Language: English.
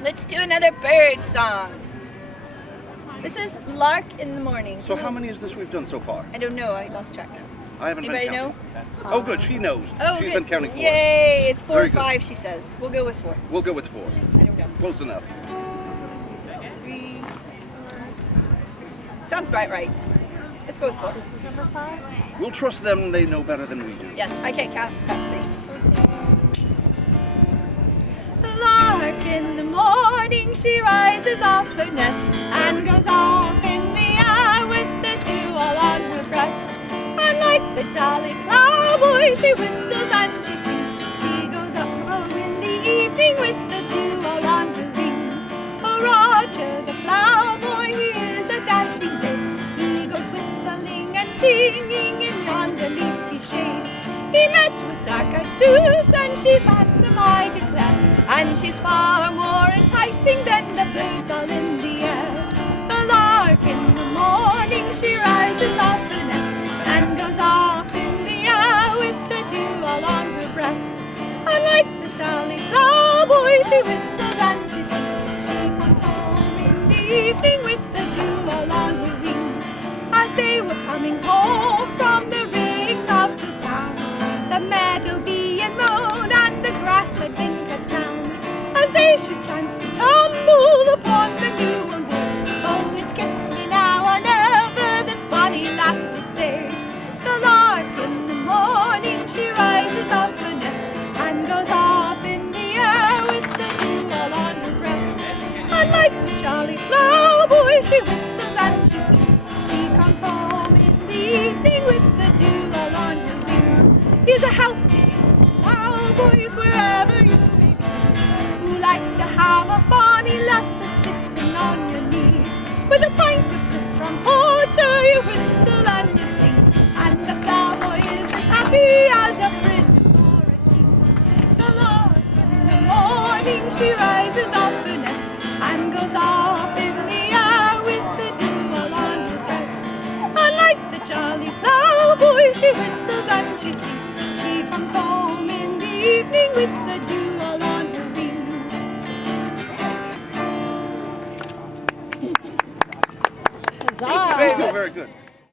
Let's do another bird song. This is Lark in the Morning. So how many is this we've done so far? I don't know, I lost track. I haven't Anybody been know? counting. Oh good, she knows. Oh, She's good. been counting 4. Yay, it's 4 Very or good. 5, she says. We'll go with 4. We'll go with 4. I don't know. Close enough. 3. Sounds about right. Let's go with 4. Number 5? We'll trust them, they know better than we do. Yes, I can't count past 3. The lark in the morning, she rises off her nest and goes off in the air with the dew all on her breast. And like the jolly ploughboy, she whistles and she sings. She goes up in the evening with the dew all on her wings. Oh, Roger the ploughboy, he is a dashing bird. He goes whistling and singing in yonder leafy shade. He met with dark-eyed Susan, she's handsome, I declare, and she's far more enticing than the birds all in the air. The lark in the morning, she rises off the nest and goes off in the air with the dew all on her breast. And like the jolly ploughboy, she whistles and she sings. She comes home in the evening with the dew all on her wings. As they were coming home from the rigs of the town, the meadow being mowed and the grass had been cut down, as they should chance to tumble upon the new one wood. Oh, it's kiss me now or never, this bonny lass did say. The lark in the morning, she rises off her nest and goes off in the air with the dew all on her breast. And like the jolly ploughboy, she whistles and she sings. She comes home in the evening with the dew all on her wings. He's a house to you, ploughboys, wherever you may be, who like to have a bonny lass a-sitting on your knee. With a pint of good strong porter, you whistle and you sing, and the ploughboy is as happy as a prince or a king. The lark in the morning, she rises off her nest and goes off in the air with the dew all on her breast. And like the jolly ploughboy, she whistles and she sings. She comes home in the evening with the